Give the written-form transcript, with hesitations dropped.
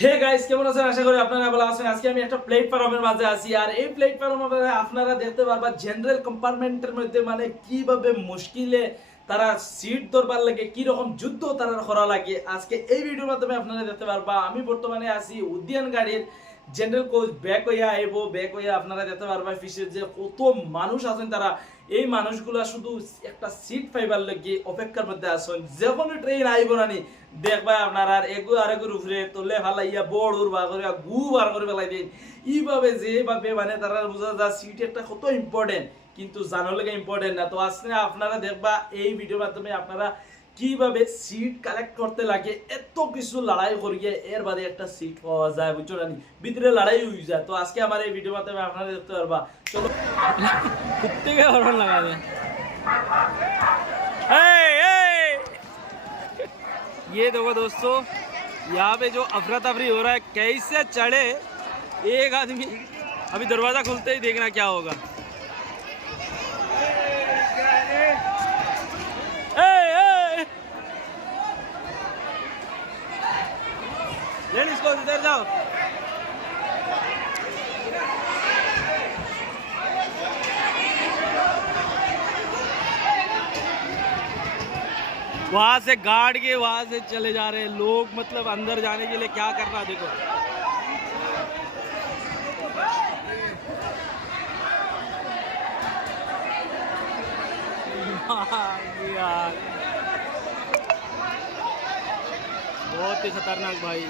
Hey guys, কেমন আছেন? আশা করি আপনারা ভালো আছেন। আজকে আমি একটা প্ল্যাটফর্মের মাঝে আছি, আর এই প্ল্যাটফর্মে আপনারা দেখতে পারবা জেনারেল কম্পার্টমেন্টের মধ্যে মানে কিভাবে মুশকিলে তারা সিট ধরবার লাগে, কি রকম যুদ্ধ তারা করা লাগে। আজকে এই ভিডিওর মাধ্যমে আপনারা দেখতে পারবা। আমি বর্তমানে আছি উদ্যান গাড়ির জেনারেল কোচ ব্যাক হইয়া আইব, ব্যাক হইয়া আপনারা দেখতে পারবা ফিসের যে কত মানুষ আছেন, তারা এই মানুষগুলা শুধু একটা সিট পাইবার লাগি অপেক্ষার মধ্যে আছেন। যে কোনো ট্রেন আইব নানি দেখবা আপনারা আর এগু আর এগুর উপরে তোলে ফালাইয়া বড় বার করিয়া গু বার করে ফেলাই দিন। এইভাবে যেভাবে মানে তারা বোঝা যায় সিট একটা কত ইম্পর্টেন্ট, কিন্তু জানার লেগে ইম্পর্টেন্ট না। তো আজকে আপনারা দেখবা এই ভিডিওর মাধ্যমে আপনারা কিভাবে সিট কালেক্ট করতে লাগে। এত কিছু লড়াই করিয়ে এর বাদে একটা সিট পাওয়া যায়, বুঝছো না? ভিতরে লড়াই হয়ে যায়। তো আজকে আমার এই ভিডিওর মাধ্যমে আপনারা দেখতে পারবা। চলো कुत्ते का हॉर्न लगा दे। ये देखो दोस्तों, यहाँ पे जो अफरा तफरी हो रहा है, कैसे चढ़े एक आदमी। अभी दरवाजा खुलते ही देखना क्या होगा। लेडीज इसको इधर जाओ। वहां से गाड़ के वहां से चले जा रहे हैं लोग, मतलब अंदर जाने के लिए क्या करना देखो। यार बहुत ही खतरनाक भाई।